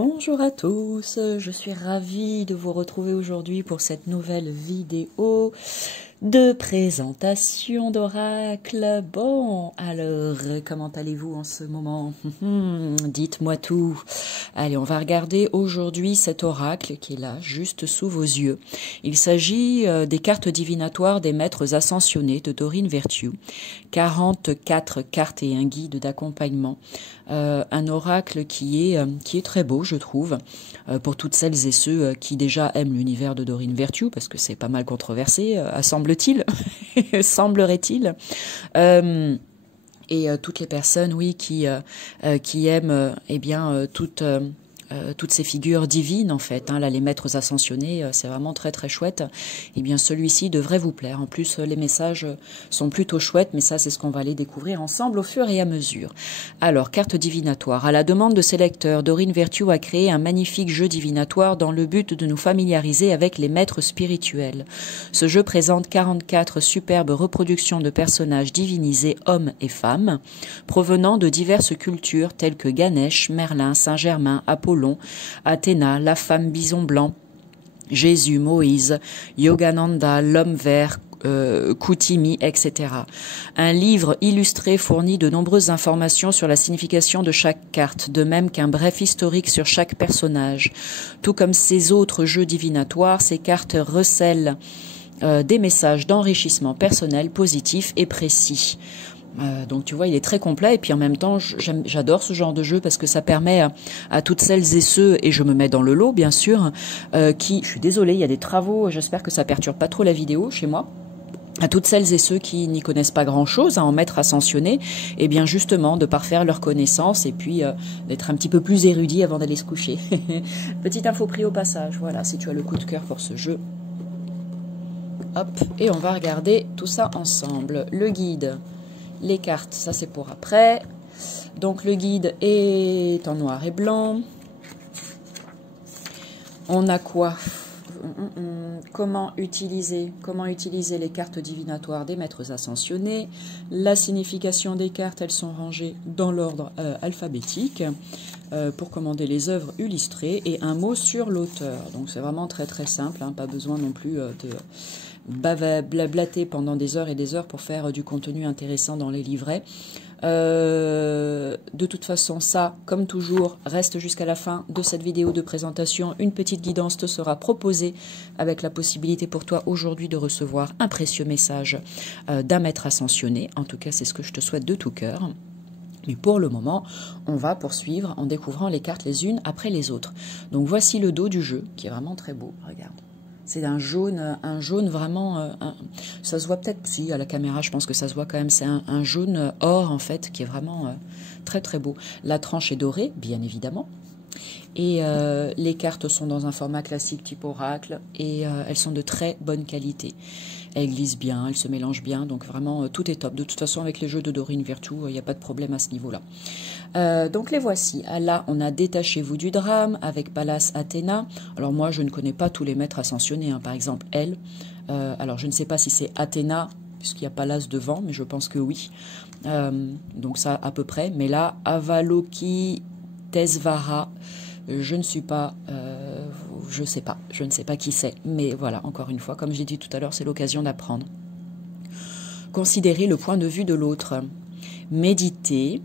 Bonjour à tous, je suis ravie de vous retrouver aujourd'hui pour cette nouvelle vidéo de présentation d'oracle. Bon, alors, comment allez-vous en ce moment? Dites-moi tout. Allez, on va regarder aujourd'hui cet oracle qui est là, juste sous vos yeux. Il s'agit des cartes divinatoires des maîtres ascensionnés de Dorine Virtue. 44 cartes et un guide d'accompagnement. Un oracle qui est très beau, je trouve, pour toutes celles et ceux qui déjà aiment l'univers de Dorine Virtue, parce que c'est pas mal controversé, semble-t-il, semblerait-il. Et toutes les personnes, oui, qui aiment, toutes ces figures divines, en fait. Hein, là, les maîtres ascensionnés, c'est vraiment très, très chouette. Eh bien, celui-ci devrait vous plaire. En plus, les messages sont plutôt chouettes, mais ça, c'est ce qu'on va aller découvrir ensemble au fur et à mesure. Alors, carte divinatoire. À la demande de ses lecteurs, Dorine Virtue a créé un magnifique jeu divinatoire dans le but de nous familiariser avec les maîtres spirituels. Ce jeu présente 44 superbes reproductions de personnages divinisés, hommes et femmes, provenant de diverses cultures telles que Ganesh, Merlin, Saint-Germain, Apollon, Athéna, la femme bison blanc, Jésus, Moïse, Yogananda, l'homme vert, Koutimi, etc. Un livre illustré fournit de nombreuses informations sur la signification de chaque carte, de même qu'un bref historique sur chaque personnage. Tout comme ces autres jeux divinatoires, ces cartes recèlent des messages d'enrichissement personnel positifs et précis. Donc tu vois, il est très complet et puis en même temps, j'adore ce genre de jeu parce que ça permet à toutes celles et ceux, et je me mets dans le lot bien sûr, je suis désolée, il y a des travaux, j'espère que ça perturbe pas trop la vidéo chez moi. À toutes celles et ceux qui n'y connaissent pas grand-chose, à en maître ascensionné, et bien justement de parfaire leurs connaissances et puis d'être un petit peu plus érudit avant d'aller se coucher. Petite info pris au passage, voilà, si tu as le coup de cœur pour ce jeu. Hop, et on va regarder tout ça ensemble. Le guide. Les cartes, ça c'est pour après. Donc le guide est en noir et blanc. On a quoi? Comment utiliser les cartes divinatoires des maîtres ascensionnés. La signification des cartes, elles sont rangées dans l'ordre alphabétique pour commander les œuvres illustrées et un mot sur l'auteur. Donc c'est vraiment très très simple, hein, pas besoin non plus de blablater pendant des heures et des heures pour faire du contenu intéressant dans les livrets. De toute façon, ça, comme toujours, reste jusqu'à la fin de cette vidéo de présentation. Une petite guidance te sera proposée avec la possibilité pour toi aujourd'hui de recevoir un précieux message d'un maître ascensionné. En tout cas, c'est ce que je te souhaite de tout cœur. Mais pour le moment, on va poursuivre en découvrant les cartes les unes après les autres. Donc voici le dos du jeu, qui est vraiment très beau. Regarde. C'est un jaune vraiment, ça se voit peut-être, si à la caméra je pense que ça se voit quand même, c'est un jaune or en fait, qui est vraiment très très beau. La tranche est dorée, bien évidemment, et les cartes sont dans un format classique type oracle, et elles sont de très bonne qualité. Elles glissent bien, elles se mélangent bien, donc vraiment tout est top. De toute façon, avec les jeux de Dorine Virtue, il n'y a pas de problème à ce niveau-là. Donc les voici. Là, on a Détachez-vous du drame avec Pallas Athéna. Alors moi, je ne connais pas tous les maîtres ascensionnés. Hein. Par exemple, elle. Alors je ne sais pas si c'est Athéna, puisqu'il y a Pallas devant, mais je pense que oui. Donc ça, à peu près. Mais là, Avaloki Tesvara, je ne suis pas... je ne sais pas qui c'est. Mais voilà, encore une fois, comme j'ai dit tout à l'heure, c'est l'occasion d'apprendre. Considérez le point de vue de l'autre. Méditez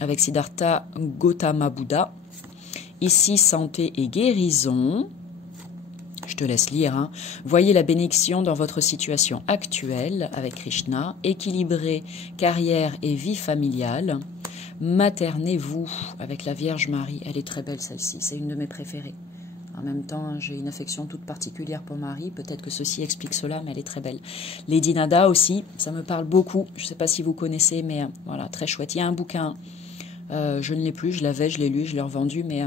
avec Siddhartha Gautama Bouddha. Ici, santé et guérison. Je te laisse lire. Hein. Voyez la bénédiction dans votre situation actuelle avec Krishna. Équilibrez carrière et vie familiale. Maternez-vous avec la Vierge Marie. Elle est très belle celle-ci. C'est une de mes préférées. En même temps, j'ai une affection toute particulière pour Marie. Peut-être que ceci explique cela, mais elle est très belle. Lady Nada aussi, ça me parle beaucoup. Je ne sais pas si vous connaissez, mais voilà, très chouette. Il y a un bouquin, je ne l'ai plus, je l'avais, je l'ai lu, je l'ai revendu, mais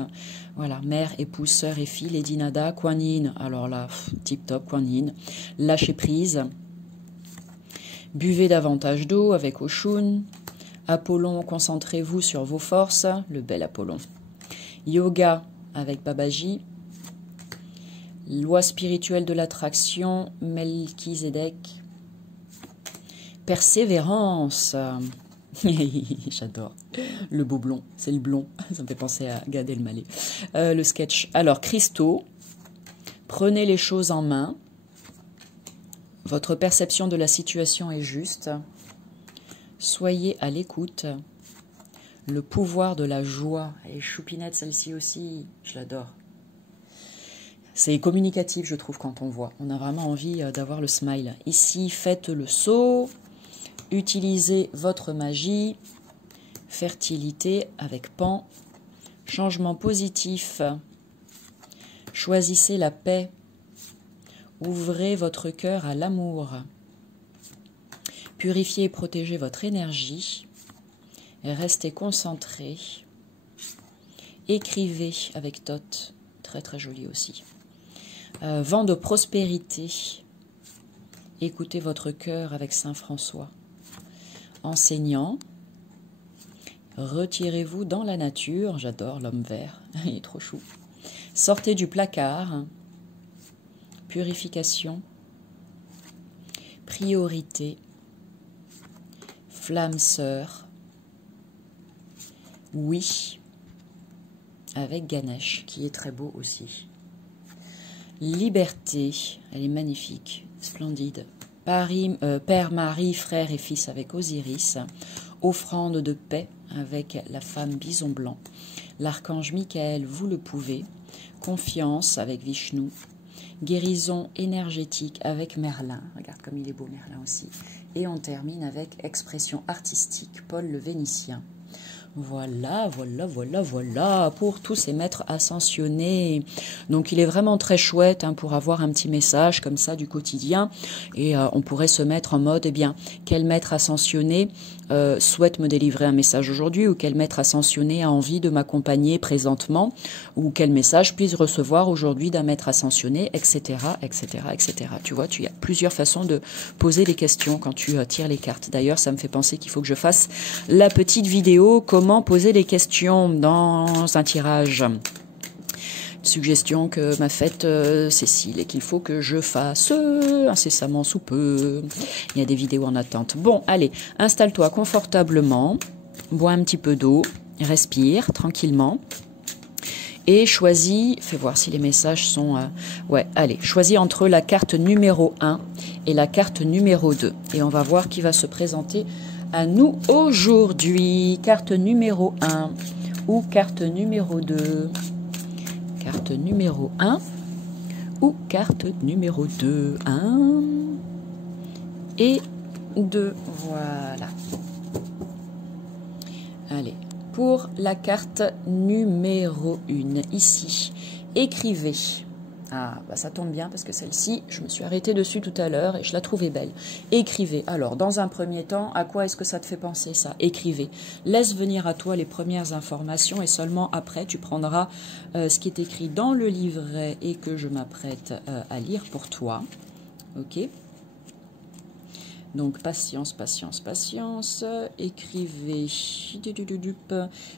voilà, mère, épouse, sœur et fille, Lady Nada, Kuan Yin. Alors là, tip top, Kuan Yin. Lâchez prise. Buvez davantage d'eau avec Oshun. Apollon, concentrez-vous sur vos forces. Le bel Apollon. Yoga avec Babaji. Loi spirituelle de l'attraction, Melchizedek. Persévérance. J'adore. Le beau blond, c'est le blond. Ça me fait penser à Gad Elmaleh. Le sketch. Alors, cristaux, prenez les choses en main. Votre perception de la situation est juste. Soyez à l'écoute. Le pouvoir de la joie. Elle est choupinette, celle-ci aussi. Je l'adore. C'est communicatif, je trouve, quand on voit. On a vraiment envie d'avoir le smile. Ici, faites le saut. Utilisez votre magie. Fertilité avec Pan. Changement positif. Choisissez la paix. Ouvrez votre cœur à l'amour. Purifiez et protégez votre énergie. Restez concentré. Écrivez avec Tot. Très très joli aussi. Vent de prospérité. Écoutez votre cœur avec Saint François. Enseignant. Retirez-vous dans la nature. J'adore l'homme vert. Il est trop chou. Sortez du placard. Purification. Priorité. Flamme sœur. Oui. Avec Ganesh, qui est très beau aussi. Liberté. Elle est magnifique. Splendide. Père, Marie, frère et fils avec Osiris. Offrande de paix avec la femme bison blanc. L'archange Michael, vous le pouvez. Confiance avec Vishnu. Guérison énergétique avec Merlin. Regarde comme il est beau Merlin aussi. Et on termine avec expression artistique, Paul le Vénitien. Voilà, voilà, voilà, voilà, pour tous ces maîtres ascensionnés. Donc il est vraiment très chouette pour avoir un petit message comme ça du quotidien. Et on pourrait se mettre en mode, eh bien, quel maître ascensionné souhaite me délivrer un message aujourd'hui, ou quel maître ascensionné a envie de m'accompagner présentement, ou quel message puis-je recevoir aujourd'hui d'un maître ascensionné, etc., etc., etc. Tu vois, il y a plusieurs façons de poser les questions quand tu tires les cartes. D'ailleurs, ça me fait penser qu'il faut que je fasse la petite vidéo comment poser les questions dans un tirage. Suggestion que m'a faite Cécile et qu'il faut que je fasse incessamment sous peu. Il y a des vidéos en attente. Bon, allez, installe-toi confortablement, bois un petit peu d'eau, respire tranquillement et choisis, fais voir si les messages sont... ouais, allez, choisis entre la carte numéro 1 et la carte numéro 2 et on va voir qui va se présenter à nous aujourd'hui. Carte numéro 1 ou carte numéro 2. Carte numéro 1 ou carte numéro 2. 1 et 2. Voilà. Allez, pour la carte numéro 1, ici, écrivez. Ah, bah ça tombe bien parce que celle-ci, je me suis arrêtée dessus tout à l'heure et je la trouvais belle. Écrivez. Alors, dans un premier temps, à quoi est-ce que ça te fait penser ça? Écrivez. Laisse venir à toi les premières informations et seulement après, tu prendras ce qui est écrit dans le livret et que je m'apprête à lire pour toi. Ok? Donc, patience, patience, patience. Écrivez.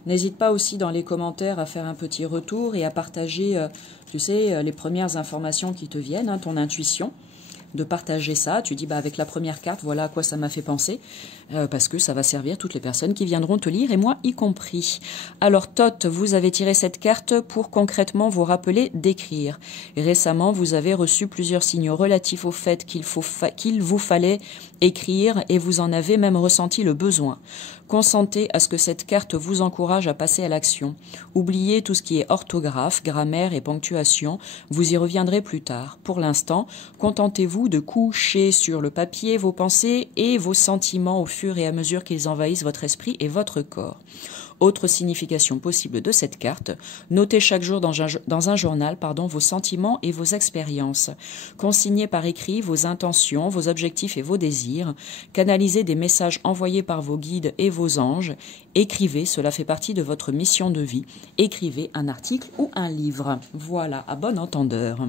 N'hésite pas aussi dans les commentaires à faire un petit retour et à partager, tu sais, les premières informations qui te viennent, ton intuition. De partager ça, tu dis bah avec la première carte, voilà à quoi ça m'a fait penser, parce que ça va servir toutes les personnes qui viendront te lire, et moi y compris. Alors Tot, vous avez tiré cette carte pour concrètement vous rappeler d'écrire. Récemment, vous avez reçu plusieurs signaux relatifs au fait qu'il vous fallait écrire, et vous en avez même ressenti le besoin. Consentez à ce que cette carte vous encourage à passer à l'action. Oubliez tout ce qui est orthographe, grammaire et ponctuation, vous y reviendrez plus tard. Pour l'instant, contentez-vous de coucher sur le papier vos pensées et vos sentiments au fur et à mesure qu'ils envahissent votre esprit et votre corps. Autre signification possible de cette carte, notez chaque jour dans un journal vos sentiments et vos expériences. Consignez par écrit vos intentions, vos objectifs et vos désirs. Canalisez des messages envoyés par vos guides et vos anges. Écrivez, cela fait partie de votre mission de vie. Écrivez un article ou un livre. Voilà, à bon entendeur.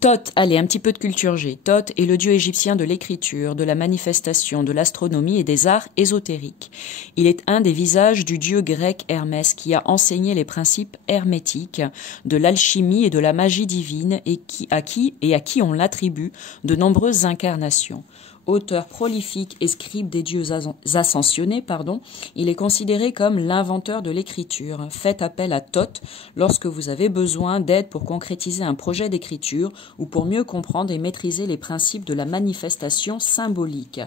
Tot, allez, un petit peu de culture G. Tot est le dieu égyptien de l'écriture, de la manifestation, de l'astronomie et des arts ésotériques. Il est un des visages du dieu grec Hermès qui a enseigné les principes hermétiques de l'alchimie et de la magie divine et à qui on l'attribue de nombreuses incarnations. auteur prolifique et scribe des dieux ascensionnés, il est considéré comme l'inventeur de l'écriture. Faites appel à Thoth lorsque vous avez besoin d'aide pour concrétiser un projet d'écriture ou pour mieux comprendre et maîtriser les principes de la manifestation symbolique.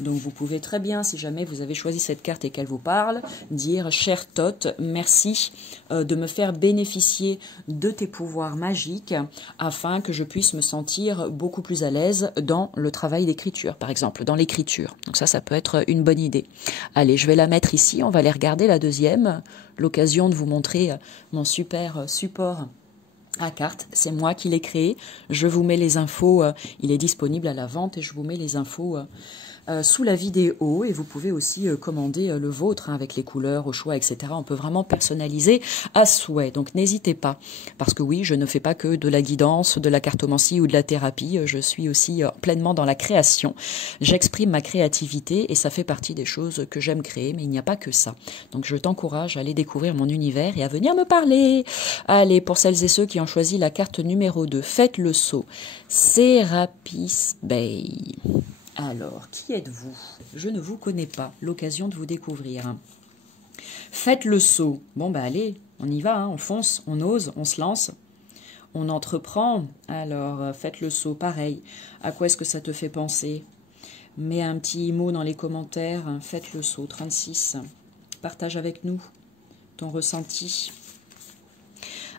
Donc vous pouvez très bien, si jamais vous avez choisi cette carte et qu'elle vous parle, dire « Cher Thoth, merci de me faire bénéficier de tes pouvoirs magiques afin que je puisse me sentir beaucoup plus à l'aise dans le travail d'écriture, par exemple, dans l'écriture. » Donc ça peut être une bonne idée. Allez, je vais la mettre ici, on va aller regarder la deuxième, l'occasion de vous montrer mon super support à cartes. C'est moi qui l'ai créé, je vous mets les infos, il est disponible à la vente et je vous mets les infos sous la vidéo et vous pouvez aussi commander le vôtre avec les couleurs au choix, etc. On peut vraiment personnaliser à souhait, donc n'hésitez pas. Parce que oui, je ne fais pas que de la guidance, de la cartomancie ou de la thérapie, je suis aussi pleinement dans la création. J'exprime ma créativité et ça fait partie des choses que j'aime créer, mais il n'y a pas que ça. Donc je t'encourage à aller découvrir mon univers et à venir me parler. Allez, pour celles et ceux qui ont choisi la carte numéro 2, faites le saut. Serapis Bey. Alors, qui êtes-vous? Je ne vous connais pas, l'occasion de vous découvrir. Faites le saut. Bon, allez, on y va, hein, on fonce, on ose, on se lance, on entreprend. Alors, faites le saut, pareil. À quoi est-ce que ça te fait penser? Mets un petit mot dans les commentaires, faites le saut, 36. Partage avec nous ton ressenti.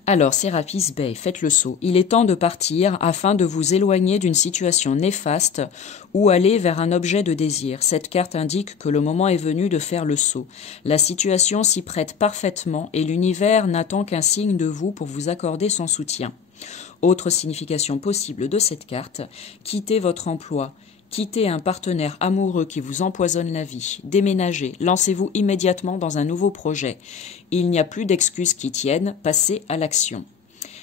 Alors, Serapis Bey, faites le saut. Il est temps de partir afin de vous éloigner d'une situation néfaste ou aller vers un objet de désir. Cette carte indique que le moment est venu de faire le saut. La situation s'y prête parfaitement et l'univers n'attend qu'un signe de vous pour vous accorder son soutien. Autre signification possible de cette carte, quittez votre emploi. Quittez un partenaire amoureux qui vous empoisonne la vie. Déménagez. Lancez-vous immédiatement dans un nouveau projet. Il n'y a plus d'excuses qui tiennent. Passez à l'action.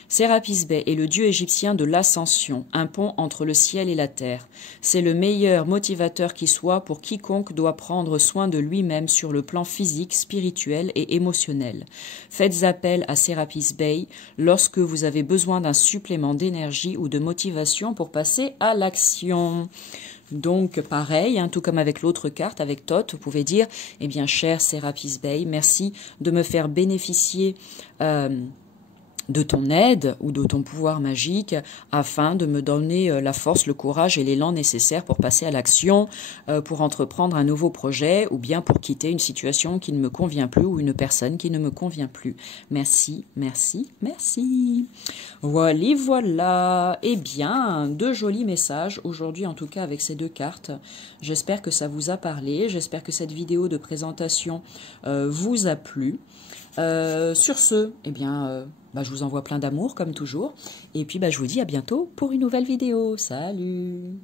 Serapis Bey est le dieu égyptien de l'ascension, un pont entre le ciel et la terre. C'est le meilleur motivateur qui soit pour quiconque doit prendre soin de lui-même sur le plan physique, spirituel et émotionnel. Faites appel à Serapis Bey lorsque vous avez besoin d'un supplément d'énergie ou de motivation pour passer à l'action. Donc, pareil, tout comme avec l'autre carte, avec Thoth, vous pouvez dire, eh bien, cher Serapis Bey, merci de me faire bénéficier de ton aide ou de ton pouvoir magique afin de me donner la force, le courage et l'élan nécessaires pour passer à l'action, pour entreprendre un nouveau projet ou bien pour quitter une situation qui ne me convient plus ou une personne qui ne me convient plus. Merci, merci, merci. Voilà. Eh bien, de jolis messages aujourd'hui, en tout cas avec ces deux cartes. J'espère que ça vous a parlé. J'espère que cette vidéo de présentation vous a plu. Sur ce, eh bien, je vous envoie plein d'amour comme toujours. Et puis, je vous dis à bientôt pour une nouvelle vidéo. Salut!